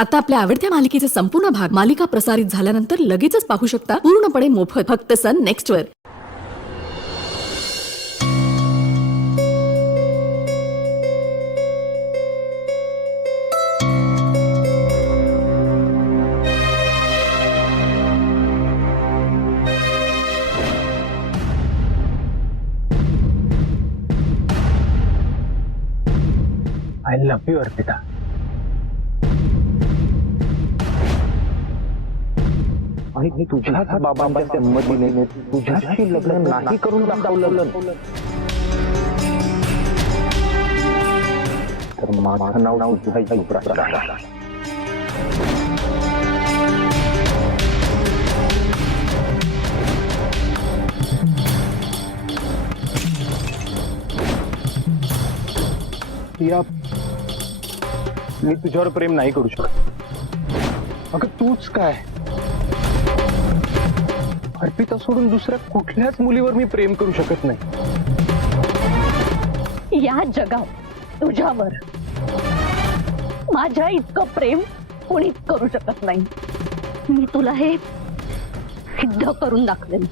आता आपल्या आवडत्या मालिकेचे संपूर्ण भाग मालिका प्रसारित झाल्यानंतर लगेचच पाहू शकता पूर्णपणे मोफत फक्त सन नेक्स्ट वर. I love you, Arpita. आणि तुझ्याच बाबांच्या संमतीने तुझ्याशी लग्न नाही करून दाखवलं तर माझं नाव तुझा युवराज राहणार. या मी तुझ्यावर प्रेम नाही करू शकत. अगं तूच काय, अर्पिता सोडून दुसऱ्या कुठल्याच मुलीवर मी प्रेम करू शकत नाही. या जगात तुझ्यावर माझ्या इतकं प्रेम कोणीच करू शकत नाही. मी तुला हे सिद्ध करून दाखवेन.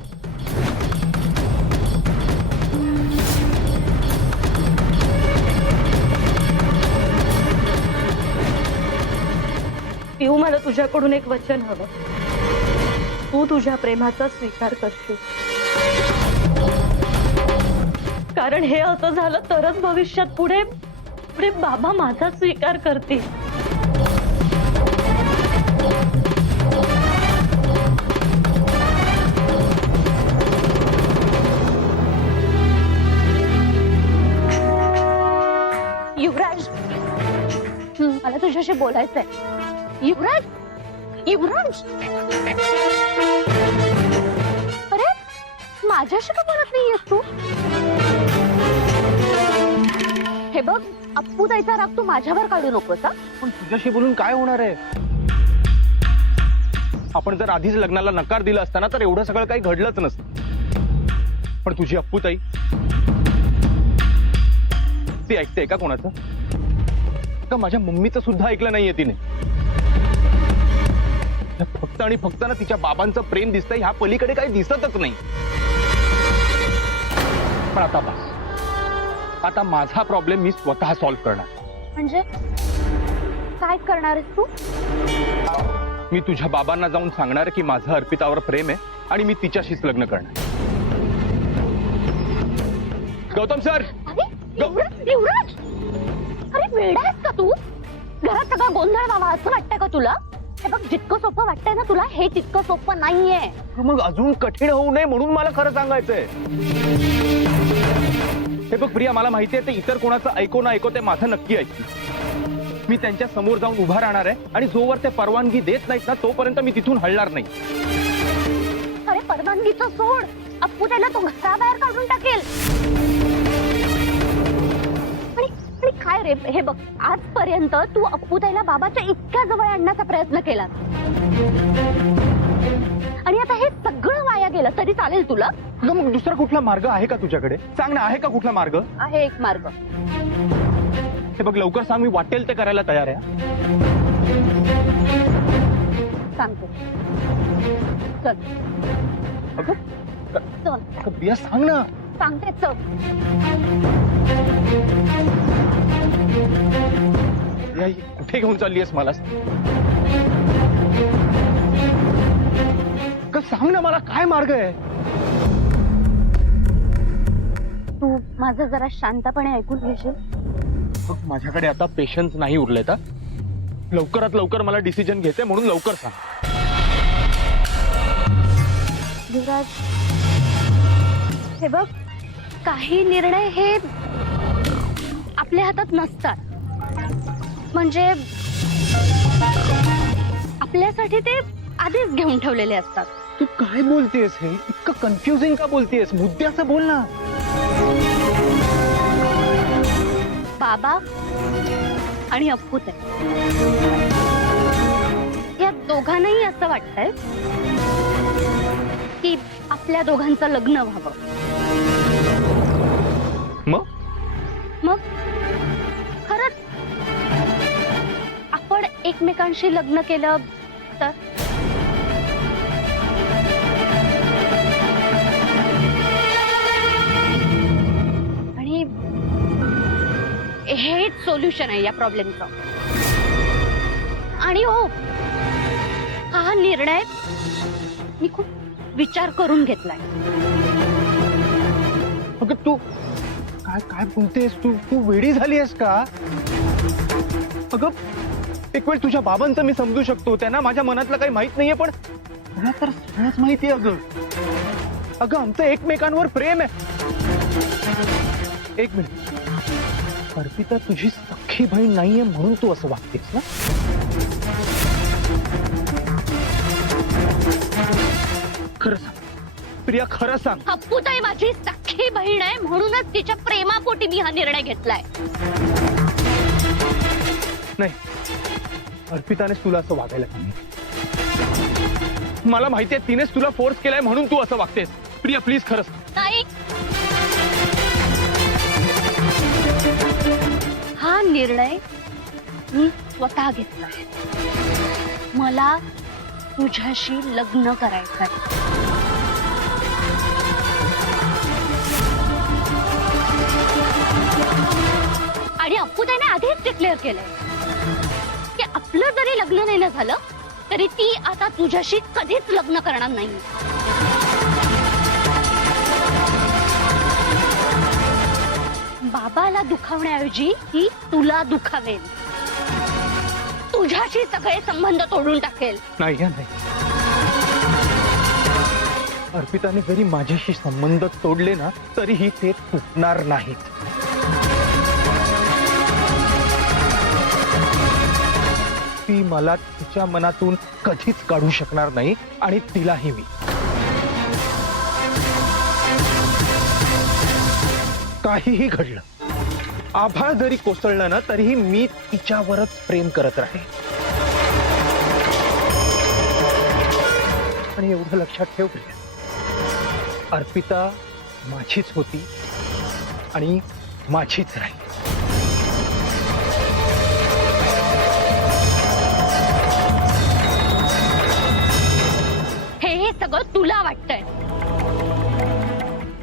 पिऊ, मला तुझ्याकडून एक वचन हवं. तू तुझ्या प्रेमाचा स्वीकार करशील, कारण हे असं झालं तरच भविष्यात पुढे पुढे बाबा माझा स्वीकार करतील. युवराज, मला तुझ्याशी बोलायचंय. युवराज, युवराज, अरे माझ्याशी का बोलत नाहीयेस तू? हे बघ, अप्पू ताईचा राग तू माझ्यावर काढू नकोस. पण तुझ्याशी बोलून काय होणार आहे? आपण जर आधीच लग्नाला नकार दिला असताना तर एवढं सगळं काही घडलंच नसतं. पण तुझी अप्पू ताई ती ऐकते का कोणाचं? का माझ्या मम्मीचं सुद्धा ऐकलं नाहीये तिने. फक्त आणि फक्त ना तिच्या बाबांचं प्रेम दिसतंय, ह्या पलीकडे काही दिसतच नाही. पण आता बस, आता माझा प्रॉब्लेम मी स्वतः सॉल्व्ह करणार. म्हणजे काय करणार आहेस तू? मी तुझ्या बाबांना जाऊन सांगणार की माझं अर्पितावर प्रेम आहे आणि मी तिच्याशीच लग्न करणार. गौतम सर, युवराज, अरे वेडा आहेस का तू? घरात सगळा गोंधळ व्हावा असं वाटतंय का तुला? हे बघ, जितकं सोपं वाटतंय ना तुला, हे तितकं सोपं नाहीये. मग अजून कठीण होऊ नये म्हणून मला खरं सांगायचंय. हे बघ प्रिया, मला माहितीये ते इतर कोणाचं ऐको ना ऐको ते माझं नक्की ऐकतील. मी त्यांच्या समोर जाऊन उभा राहणार आहे आणि जोवर ते परवानगी देत नाहीत ना तोपर्यंत मी तिथून हलणार नाही. अरे परवानगीचं सोड, अप्पू त्याला तो घराबाहेर काढून टाकेल. आणि काय रे, हे बघ, आजपर्यंत तू अप्पू ताईला बाबाच्या इतक्या जवळ आणण्याचा प्रयत्न केला आणि आता हे सगळं वाया गेलं तरी चालेल तुला? मग दुसरा कुठला मार्ग आहे का तुझ्याकडे? सांग ना, आहे का कुठला मार्ग? आहे एक मार्ग. हे बघ, लवकर सांग, मी वाटेल ते करायला तयार आहे. सांगते, चल. अगं चल प्रिया, सांग ना. सांगते, चल. प्रिया, कुठे घेऊन चाललीयस मला? सांग ना मला, काय मार्ग आहे? तू माझं जरा शांतपणे ऐकून घेशील? बघ, माझ्याकडे आता पेशन्स नाही उरले. तर लवकरात लवकर मला डिसिजन घ्यायचंय, म्हणून लवकर सांग. युवराज, हे बघ, काही निर्णय हे आपल्या हातात नसतात. म्हणजे आपल्यासाठी ते आधीच घेऊन ठेवलेले असतात. तू काय बोलतेस? हे इतकं कन्फ्युजिंग का बोलतेस? मुद्द्याचं बोल ना. बाबा आणि अप्पू ताई या दोघांनाही असं वाटतंय की आपल्या दोघांचं लग्न व्हावं. मग मग खरंच आपण एकमेकांशी लग्न केलं तर? आणि हेच सोल्युशन आहे या प्रॉब्लेमचं. आणि हो, हा निर्णय मी खूप विचार करून घेतलाय. अगं तू काय काय बोलतेस? तू वेडी झाली आहेस का? अगं एक वेळ तुझ्या बाबांचं मी समजू शकतो, त्यांना माझ्या मनातलं काही माहित नाहीये, पण मला तर सगळंच माहितीये. अगं आमचं एकमेकांवर प्रेम आहे. एक मिनिट, अर्पिता तुझी सख्खी बहीण नाहीये म्हणून तू असं वागतेस ना? खरं सांग प्रिया, खरं सांग. अप्पूताई माझी सख्खी बहीण आहे म्हणूनच तिच्या प्रेमापोटी मी हा निर्णय घेतलाय. नाही, अर्पितानेच तुला असं वागायला सांगितलं. मला माहितीये तिनेच तुला फोर्स केलाय म्हणून तू असं वागतेस. प्रिया प्लीज खरं सांग. नाही, हा निर्णय मी स्वतः घेतलाय. मला तुझ्याशी लग्न करायचंय. आणि अप्पूताईने आधीच डिक्लेअर केलंय की आपलं जरी लग्न नाही ना झालं तरी ती आता तुझ्याशी कधीच लग्न करणार नाही. बाबाला दुखावण्याऐवजी ती तुला दुखावेल, तुझ्याशी सगळे संबंध तोडून टाकेल. नाही नाही, अर्पिताने जरी माझ्याशी संबंध तोडले ना तरीही ते तुटणार नाहीत. ती मला तिच्या मनातून कधीच काढू शकणार नाही आणि तिलाही मी. काहीही घडलं, आभाळ जरी कोसळलं ना तरीही मी तिच्यावरच प्रेम करत राहीन. आणि एवढं लक्षात ठेव प्रिया, अर्पिता माझीच होती आणि माझीच राहील. हे सगळं तुला वाटतंय.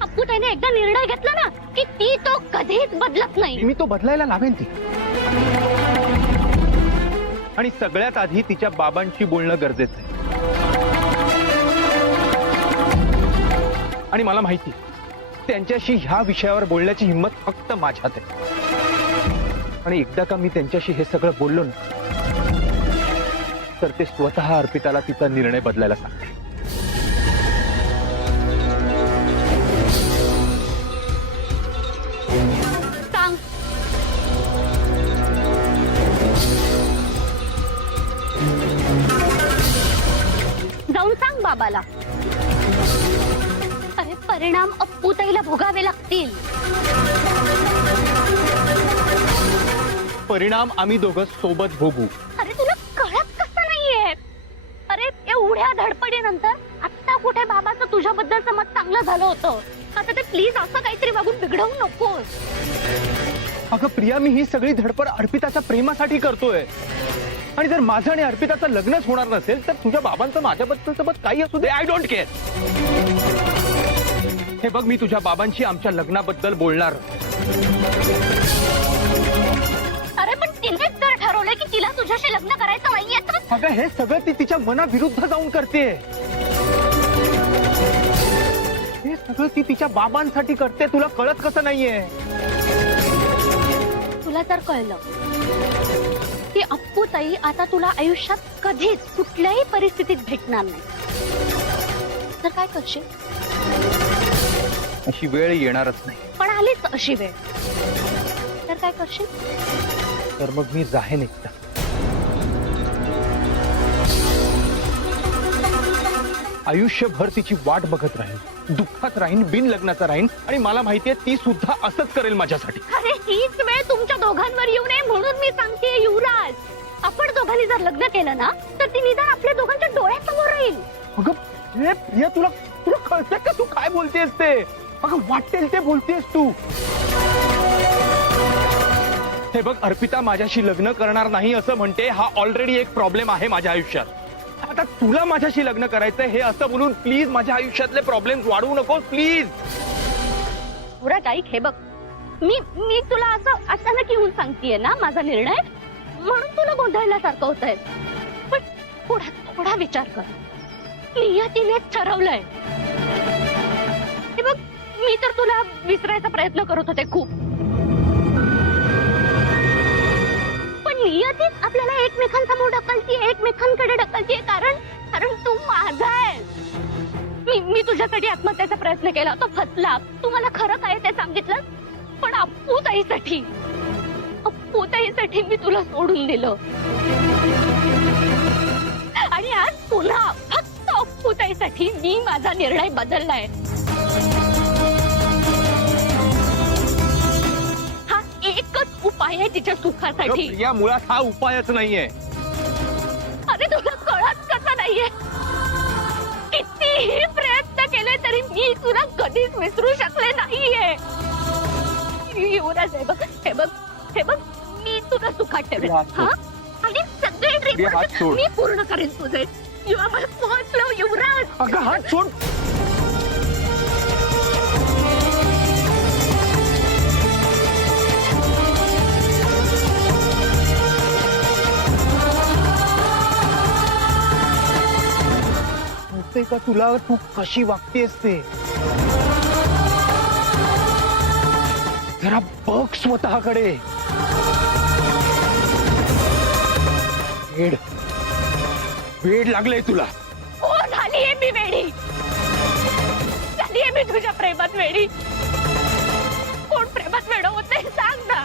अप्पूताईने एकदा निर्णय घेतला ना की ती तो कधीच बदलत नाही. मी तो बदलायला लावेन ती. आणि सगळ्यात आधी तिच्या बाबांशी बोलणं गरजेचं आहे. आणि मला माहिती त्यांच्याशी ह्या विषयावर बोलण्याची हिंमत फक्त माझ्यात आहे. आणि एकदा का मी त्यांच्याशी हे सगळं बोललो ना तर ते स्वतः अर्पिताला तिचा निर्णय बदलायला सांगते. सांग. जाऊन सांग बाबाला. अरे परिणाम अप्पूताईला भोगावे लागतील. परिणाम आम्ही दोघं सोबत भोगू. अरे तुला कळत कसं नाहीये? अरे एवढ्या धडपडीनंतर आता कुठे बाबाचं तुझ्याबद्दलचं मत चांगलं झालं होतं. आता ते प्लीज असं काहीतरी वागून बिघडवू नकोस. अगं प्रिया, मी ही सगळी धडपड अर्पिताच्या प्रेमासाठी करतोय. आणि जर माझं आणि अर्पिताचं लग्नच होणार नसेल तर तुझ्या बाबांचं माझ्याबद्दलचं मत काही असू दे, आय डोंट केअर. हे बघ, मी तुझ्या बाबांशी आमच्या लग्नाबद्दल बोलणार. अरे पण तिनेच जर ठरवलं की तिला तुझ्याशी लग्न करायचं नाहीये तर अगं हे सगळं ती तिच्या मनाविरुद्ध जाऊन करते. हे सगळं ती तिच्या बाबांसाठी करते. तुला कळत कसं नाहीये? तुला जर कळलं की अप्पूताई आता तुला आयुष्यात कधीच कुठल्याही परिस्थितीत भेटणार नाही तर काय करशील? अशी वेळ येणारच नाही. पण आलीच अशी वेळ तर काय करशील? तर मग मी जाहेन एकटा. आयुष्यभर तिची वाट बघत राहीन, दुःखात राहीन, बिन लग्नाचा राहीन. आणि मला माहितीये ती सुद्धा असंच करेल माझ्यासाठी. अरे हीच वेळ तुमच्या दोघांवर येऊ नये म्हणून मी सांगते युवराज, आपण दोघांनी जर लग्न केलं ना तर ती निदान आपल्या दोघांच्या डोळ्यासमोर राहील. अगं हे प्रिया, तुला कळतंय का तू काय बोलतेस ते? अगं वाटेल ते बोलतेस तू. हे बघ अर्पिता माझ्याशी लग्न करणार नाही असं म्हणते, हा ऑलरेडी एक प्रॉब्लेम आहे माझ्या आयुष्यात. आता तुला माझ्याशी लग्न करायचंय हे असं बोलून प्लीज माझ्या आयुष्यातले प्रॉब्लेम वाढवू नकोस प्लीज. युवराज ऐक, हे बघ, मी तुला असं अचानक येऊन सांगतेय ना माझा निर्णय, म्हणून तुला गोंधळल्यासारखं होतंय. पण थोडा विचार कर. नियतीनेच ठरवलंय. हे बघ, मी तर तुला विसरायचा प्रयत्न करत होते खूप, पण नियतीच आपल्याला एकमेकांसमोर ढकलतीये, एकमेकांकडे ढकलतीये, कारण तू माझा आहे. मी तुझ्यासाठी आत्महत्याचा प्रयत्न केला, तो फसला. तू मला खरं काय ते सांगितलं, पण अप्पूताईसाठी मी तुला सोडून दिलं. आणि आज पुन्हा फक्त अप्पूताईसाठी मी माझा निर्णय बदललाय. हा एकच उपाय आहे तिच्या सुखासाठी. प्रिया, मुळात हा उपायच नाहीये. अरे तुला कळत कसं नाहीये? कितीही प्रयत्न केले तरी मी तुला कधीच विसरू शकले नाहीये. युवराज, हे बघ, मी तुला सुखात ठेवेन. हा? आणि सगळे ड्रीम मी पूर्ण करेन तुझे. You are my first love, Yuvraj. अगं हात सोड. का तुला तू कशी वागतेस ते जरा बघ स्वतःकडे. वेड लागलंय तुला. हो, झालीये मी वेडी. झालीये मी तुझ्या प्रेमात वेडी. कोण प्रेमात वेड होत नाही सांग ना.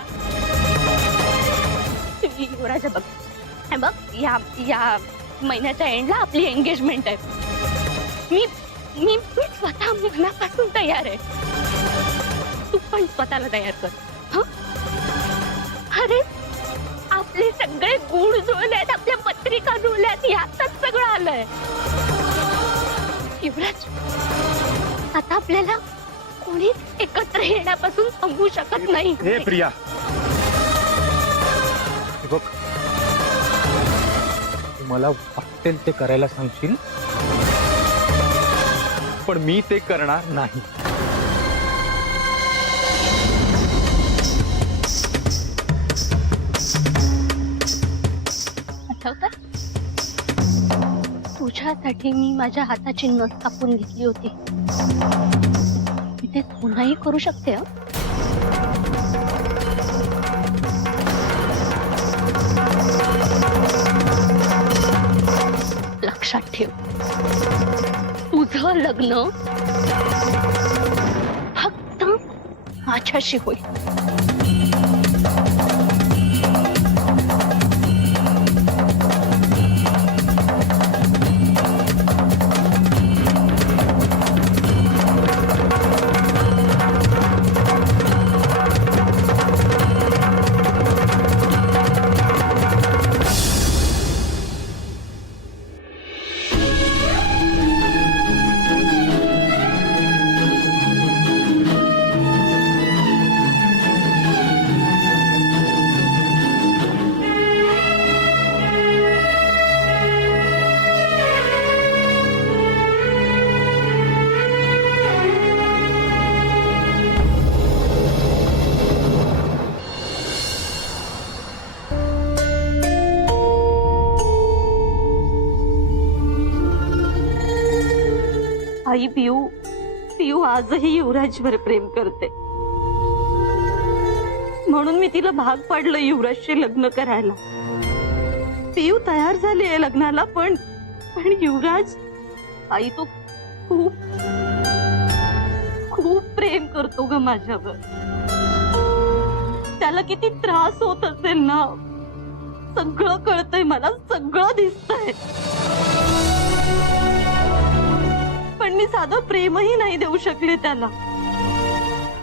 युवराज, हे बघ, या महिन्याच्या एंडला आपली एंगेजमेंट आहे. मी स्वतः मनापासून तयार आहे. तू पण स्वतःला तयार कर. हं? अरे आपले सगळे गुण जुळल्यात, आपल्या पत्रिका जुळल्यात, यातच सगळं आलंय. युवराज, आता आपल्याला कोणीच एकत्र येण्यापासून थांबवू शकत नाही. हे प्रिया, बघ, मला वाटेल ते करायला सांगशील, पण मी ते करणार नाही. आठवतं? तुझ्यासाठी मी माझ्या हाताची नस कापून घेतली होती. मी ते पुन्हाही करू शकते. हं? लक्षात ठेव, तुझं लग्न फक्त माझ्याशी होईल. आई, पियू आजही युवराजवर प्रेम करते, म्हणून मी तिला भाग पाडलं युवराजशी लग्न करायला. पियू तयार झाली आहे लग्नाला, पण युवराज, आई, तो खूप खूप प्रेम करतो ग माझ्यावर. त्याला किती त्रास होत असेल ना, सगळं कळतंय मला, सगळं दिसतंय. पण मी साधं प्रेमही नाही देऊ शकले त्याला.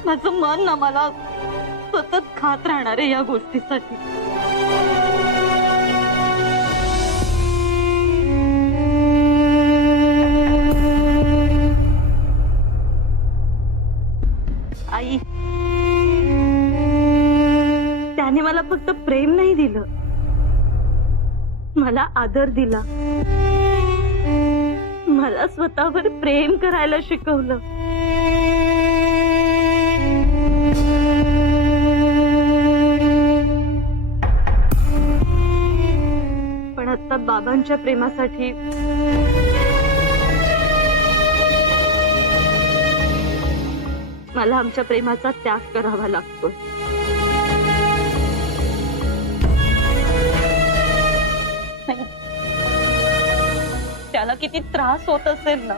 माझं मन ना मला सतत खात राहणार आहे या गोष्टीसाठी. आई, त्याने मला फक्त मला आदर दिला, मला स्वतःवर प्रेम करायला शिकवलं. पण आता बाबांच्या प्रेमासाठी मला आमच्या प्रेमाचा त्याग करावा लागतो. त्याला किती त्रास होत असेल ना,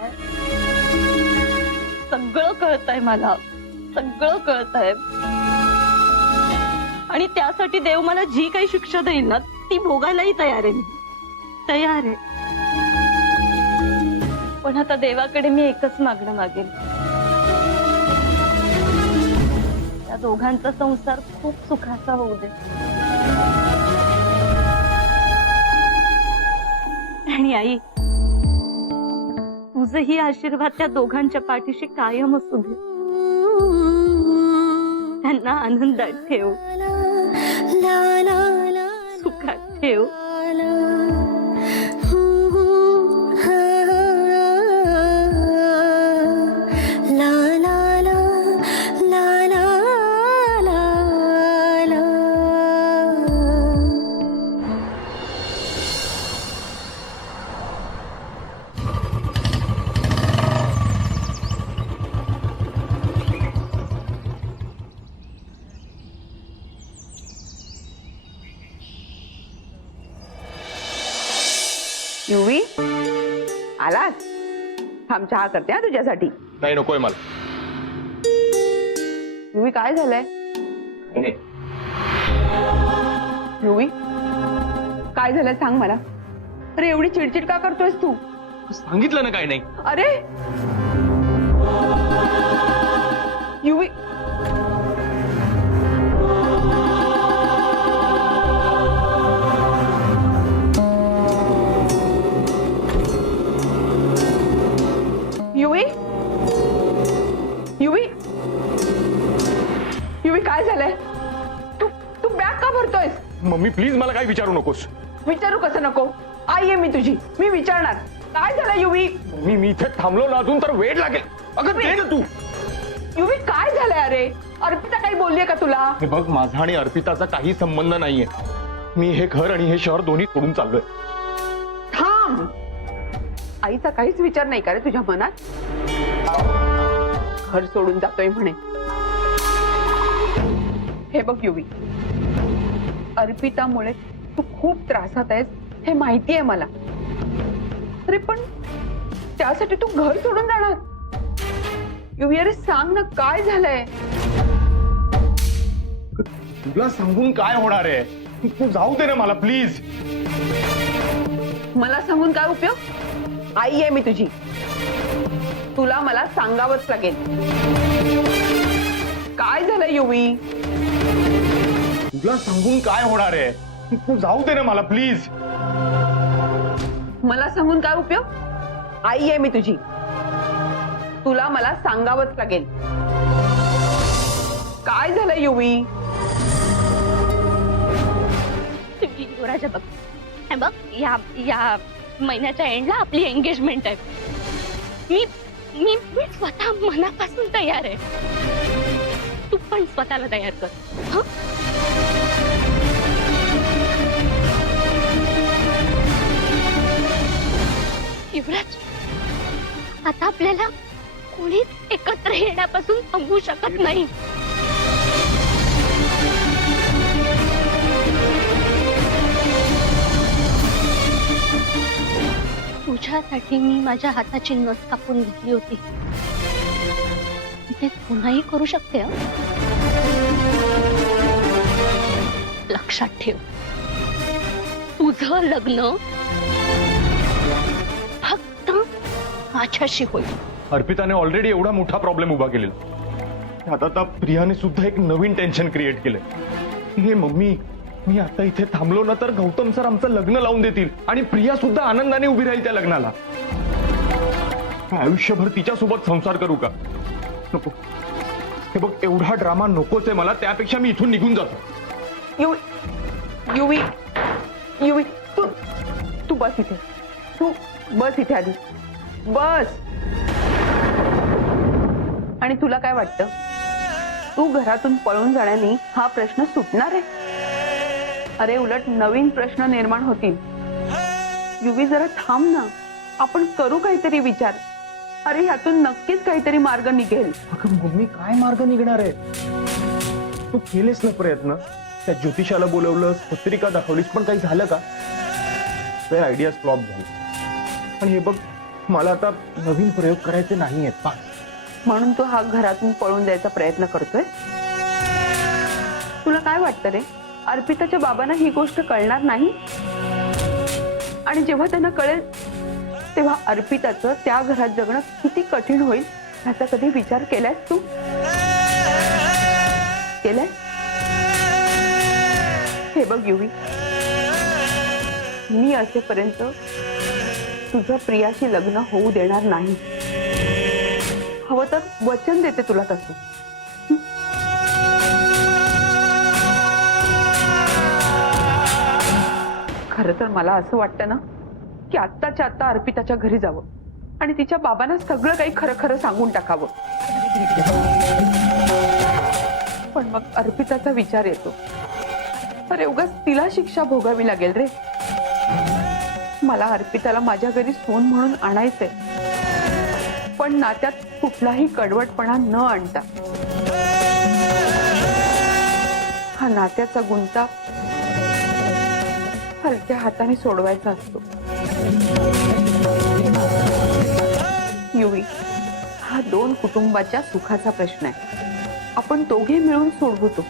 सगळं कळतंय मला, सगळं कळतंय. आणि त्यासाठी देव मला जी काही शिक्षा देईल ना, ती भोगायलाही तयार आहे. मी तयार आहे. पण आता देवाकडे मी एकच मागणं मागेल, त्या दोघांचा संसार खूप सुखाचा होऊ दे. आणि आई, तुझही आशीर्वाद त्या दोघांच्या पाठीशी कायम असू दे. त्यांना आनंदात ठेव, सुखात ठेव. युवी आलास? थांब, चहा करते हा तुझ्यासाठी. नाही, नकोय मला. युवी काय झालंय? युवी काय झालंय सांग मला. अरे एवढी चिडचिड का करतोयस तू? सांगितलं ना काय नाही. अरे युवी, युवी, युवी, युवी काय झालंय? तू तू बॅग का भरतोयस? मम्मी प्लीज मला काही विचारू नकोस. विचारू कसं नको? आई आहे मी तुझी, मी विचारणार. काय झालं युवी? मी इथे थांबलो ना अजून तर वेळ लागेल. अगं दे ना तू. युवी काय झालंय? अरे अर्पिता काही बोललीये का तुला? हे बघ, माझा आणि अर्पिताचा काही संबंध नाहीये. मी हे घर आणि हे शहर दोन्ही सोडून चाललोय. थांब, आईचा काहीच विचार नाही का रे तुझ्या मनात? घर सोडून जातोय म्हणे. हे बघ युवी, अर्पितामुळे तू खूप त्रासात आहेस हे माहिती आहे मला. अरे पण त्यासाठी तू घर सोडून जाणार? युवी अरे सांग ना, काय झालंय? तुला सांगून काय होणार आहे? तू जाऊ दे ना मला प्लीज. मला सांगून काय उपयोग? आई आहे मी तुझी, तुला मला सांगावंच लागेल. काय झालं युवी? तुला सांगून काय होणार आहे? तू जाऊ दे ना मला प्लीज. मला सांगून काय उपयोग? आई आहे मी तुझी, तुला मला सांगावंच लागेल. काय झालं युवी? युवराजा बघ, हे बघ, या महिन्याच्या एंडला आपली एंगेजमेंट आहे. मी मी मी स्वतः मनापासून तयार आहे. तू पण स्वतःला तयार कर. हं? युवराज, आता आपल्याला कोणीच एकत्र येण्यापासून थांबवू शकत नाही. तुझ्यासाठी मी माझ्या हाताची नस कापून घेतली होती. ते पुन्हाही करू शकते. हं? लक्षात ठेव, तुझं लग्न फक्त माझ्याशी होईल. अर्पिताने ऑलरेडी एवढा मोठा प्रॉब्लेम उभा केलेला. आता प्रियाने सुद्धा एक नवीन टेन्शन क्रिएट केलंय. हे मम्मी, मी आता इथे थांबलो ना तर गौतम सर आमचं लग्न लावून देतील आणि प्रिया सुद्धा आनंदाने उभी राहील त्या लग्नाला. आयुष्यभर तिच्यासोबत संसार करू का? नको. हे बघ, एवढा ड्रामा नकोच आहे मला. त्यापेक्षा मी इथून निघून जातो. युवी, युवी, युवी, तू बस इथे. तू बस इथे आधी. बस. आणि तुला काय वाटतं, तू घरातून पळून जाण्याने हा प्रश्न सुटणार आहे? अरे उलट नवीन प्रश्न निर्माण होतील. युवी जरा थांब ना, आपण करू काहीतरी विचार. अरे ह्यातून नक्कीच काहीतरी मार्ग निघेल. अगं मम्मी, काय मार्ग निघणार आहे? तू केलेस ना प्रयत्न, त्या ज्योतिषाला बोलवलंस, पत्रिका दाखवलीस, पण काही झालं का? ते आयडियाज फ्लॉप झाले. आणि हे बघ, मला आता नवीन प्रयोग करायचे नाहीयेत. पास. म्हणून तू हा घरातून पळून जायचा प्रयत्न करतोय? तुला काय वाटतं रे, अर्पिताच्या बाबांना ही गोष्ट कळणार नाही? आणि जेव्हा त्यांना कळेल तेव्हा अर्पिताचं त्या घरात जगणं किती कठीण होईल ह्याचा कधी विचार केलायस तू? केलाय? हे बघ युवी, मी असेपर्यंत तुझं प्रियाशी लग्न होऊ देणार नाही. हवं तर वचन देते तुला तसं. खरं तर मला असं वाटतं ना की आत्ताच्या आत्ता अर्पिताच्या घरी जावं आणि तिच्या बाबांना सगळं काही खरं खरं सांगून टाकावं. पण मग अर्पिताचा विचार येतो, अरे उगाच तिला शिक्षा भोगावी लागेल रे. मला अर्पिताला माझ्या घरी सून म्हणून आणायचंय, पण नात्यात कुठलाही कडवटपणा न आणता. हा नात्याचा गुंता हलक्या हाताने सोडवायचा असतो. युवी, हा दोन कुटुंबाच्या सुखाचा प्रश्न आहे. आपण दोघे मिळून सोडवतो,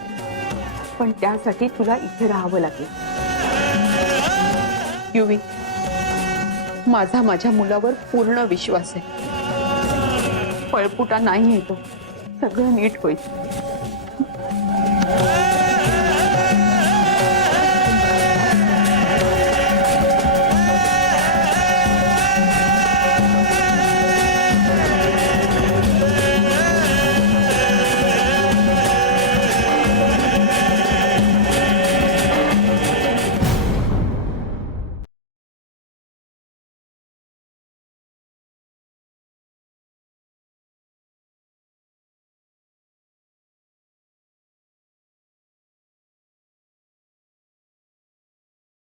पण त्यासाठी तुला इथे राहावं लागेल. युवी, माझा माझ्या मुलावर पूर्ण विश्वास आहे. पळपुटा नाही येतो, सगळं नीट होईल.